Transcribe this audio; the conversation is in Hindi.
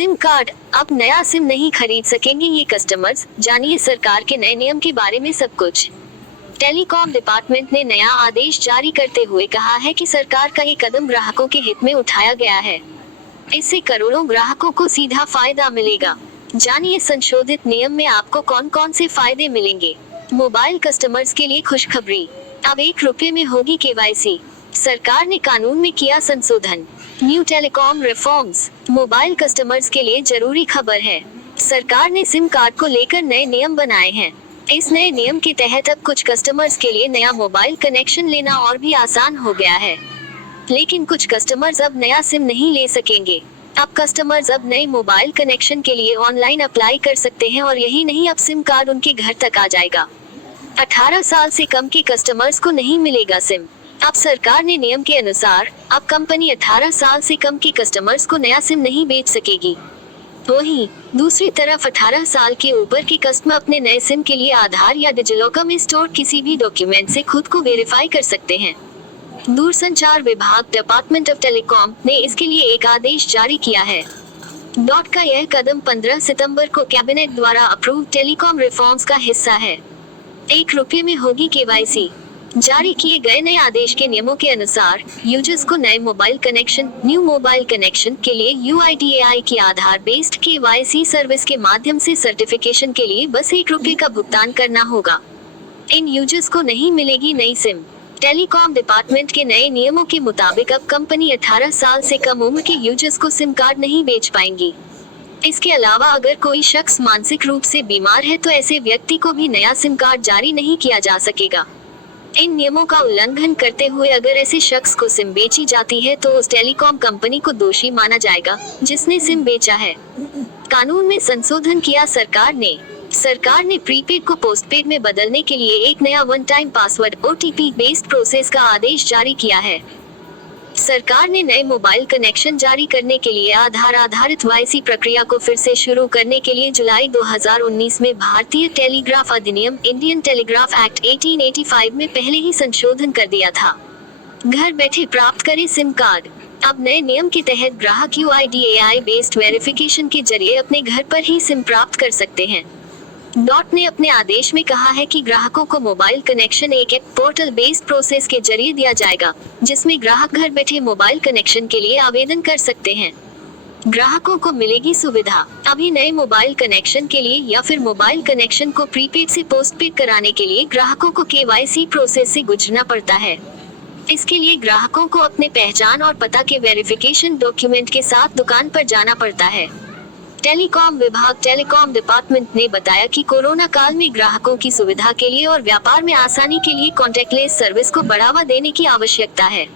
सिम कार्ड, अब नया सिम नहीं खरीद सकेंगे ये कस्टमर्स। जानिए सरकार के नए नियम के बारे में सब कुछ। टेलीकॉम डिपार्टमेंट ने नया आदेश जारी करते हुए कहा है कि सरकार का ये कदम ग्राहकों के हित में उठाया गया है। इससे करोड़ों ग्राहकों को सीधा फायदा मिलेगा। जानिए संशोधित नियम में आपको कौन कौन से फायदे मिलेंगे। मोबाइल कस्टमर्स के लिए खुशखबरी, अब ₹1 में होगी KYC। सरकार ने कानून में किया संशोधन। New telecom reforms, mobile customers के लिए जरूरी खबर है। सरकार ने सिम कार्ड को लेकर नए नियम बनाए हैं। इस नए नियम के तहत अब कुछ कस्टमर्स के लिए नया मोबाइल कनेक्शन लेना और भी आसान हो गया है। लेकिन कुछ कस्टमर्स अब नया सिम नहीं ले सकेंगे। अब कस्टमर्स अब नए मोबाइल कनेक्शन के लिए ऑनलाइन अप्लाई कर सकते हैं और यही नहीं, अब सिम कार्ड उनके घर तक आ जाएगा। 18 साल से कम के कस्टमर्स को नहीं मिलेगा सिम। अब सरकार ने नियम के अनुसार अब कंपनी 18 साल से कम के कस्टमर्स को नया सिम नहीं बेच सकेगी। वहीं दूसरी तरफ 18 साल के ऊपर के कस्टमर अपने नए सिम के लिए आधार या डिजिलॉकर में स्टोर किसी भी डॉक्यूमेंट से खुद को वेरीफाई कर सकते हैं। दूरसंचार विभाग डिपार्टमेंट ऑफ टेलीकॉम ने इसके लिए एक आदेश जारी किया है। डॉट का यह कदम 15 सितंबर को कैबिनेट द्वारा अप्रूव टेलीकॉम रिफॉर्म्स का हिस्सा है। ₹1 में होगी KYC। जारी किए गए नए आदेश के नियमों के अनुसार यूजर्स को नए mobile connection, new mobile connection के लिए UIDAI की आधार बेस्ड KYC सर्विस के माध्यम से सर्टिफिकेशन के लिए बस ₹1 का भुगतान करना होगा। इन यूजर्स को नहीं मिलेगी नई सिम। टेलीकॉम डिपार्टमेंट के नए नियमों के मुताबिक अब कंपनी 18 साल से कम उम्र के यूजर्स को सिम कार्ड नहीं बेच पाएंगी। इसके अलावा अगर कोई शख्स मानसिक रूप से बीमार है तो ऐसे व्यक्ति को भी नया सिम कार्ड जारी नहीं किया जा सकेगा। इन नियमों का उल्लंघन करते हुए अगर ऐसे शख्स को सिम बेची जाती है तो उस टेलीकॉम कंपनी को दोषी माना जाएगा जिसने सिम बेचा है। कानून में संशोधन किया सरकार ने प्रीपेड को पोस्टपेड में बदलने के लिए एक नया one time password OTP based process का आदेश जारी किया है। सरकार ने नए मोबाइल कनेक्शन जारी करने के लिए आधार आधारित KYC प्रक्रिया को फिर से शुरू करने के लिए जुलाई 2019 में भारतीय टेलीग्राफ अधिनियम इंडियन टेलीग्राफ एक्ट 1885 में पहले ही संशोधन कर दिया था। घर बैठे प्राप्त करें सिम कार्ड। अब नए नियम के तहत ग्राहक UIDAI बेस्ड वेरिफिकेशन के जरिए अपने घर पर ही सिम प्राप्त कर सकते हैं। डॉट ने अपने आदेश में कहा है कि ग्राहकों को मोबाइल कनेक्शन एक ऐप पोर्टल बेस्ड प्रोसेस के जरिए दिया जाएगा, जिसमें ग्राहक घर बैठे मोबाइल कनेक्शन के लिए आवेदन कर सकते हैं। ग्राहकों को मिलेगी सुविधा। अभी नए मोबाइल कनेक्शन के लिए या फिर मोबाइल कनेक्शन को प्रीपेड से पोस्टपेड कराने के लिए ग्राहकों को KYC प्रोसेस से गुजरना पड़ता है। इसके लिए ग्राहकों को अपने पहचान और पता के वेरिफिकेशन डॉक्यूमेंट के साथ दुकान पर जाना पड़ता है। टेलीकॉम विभाग टेलीकॉम डिपार्टमेंट ने बताया कि कोरोना काल में ग्राहकों की सुविधा के लिए और व्यापार में आसानी के लिए कॉन्टैक्टलेस सर्विस को बढ़ावा देने की आवश्यकता है।